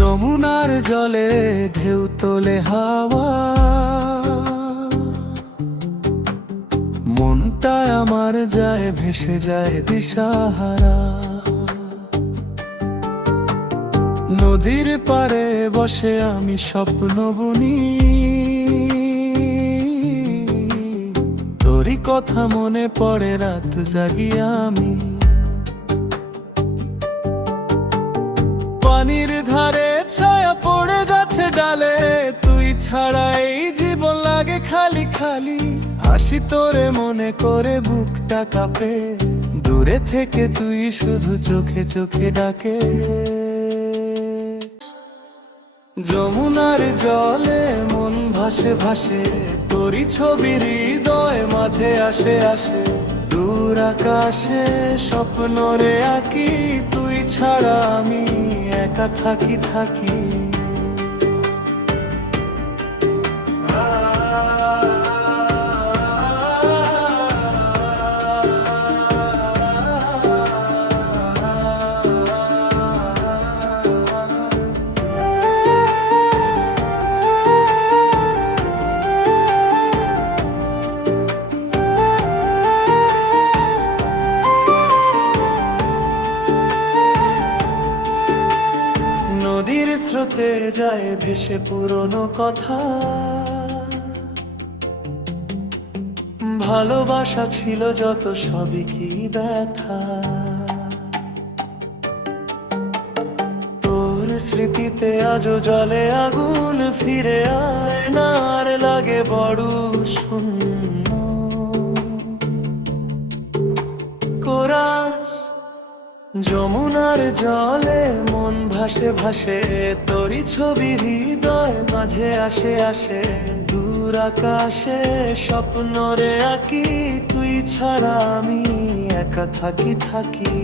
যমুনার জলে ঢেউ তোলে হাওয়া, মনটা আমার যায় ভেসে যায় দিশাহারা। নদীর পাড়ে বসে আমি স্বপ্ন বুনি, তোরই কথা মনে পড়ে রাত জাগি আমি। পানির ধারে ছায়া পড়ে গাছে ডালে, তুই ছাড়া এই জীবন লাগে খালি খালি। হাসি তোরে মনে করে বুকটা কাঁপে, দূরে থেকে তুই শুধু চোখে চোখে ডাকে। যমুনার জলে মন ভাসে ভাসে, তোরই ছবি হৃদয় মাঝে আসে আসে। দূর আকাশে স্বপ্ন রে আঁকি, তুই ছাড়া আমি একা থাকি থাকি। নদীর স্রোতে যায় ভেসে পুরনো কথা, ভালোবাসা ছিল যত সবই কি ব্যথা। তোর স্মৃতিতে আজও জলে আগুন, ফিরে আয় না আর লাগে বড় শূন্য। কোরাস যমুনার জলে মন ভাসে ভাসে, তোরই ছবি হৃদয় মাঝে আসে আসে। দূর আকাশে স্বপ্ন রে আঁকি, তুই ছাড়া আমি একা থাকি থাকি।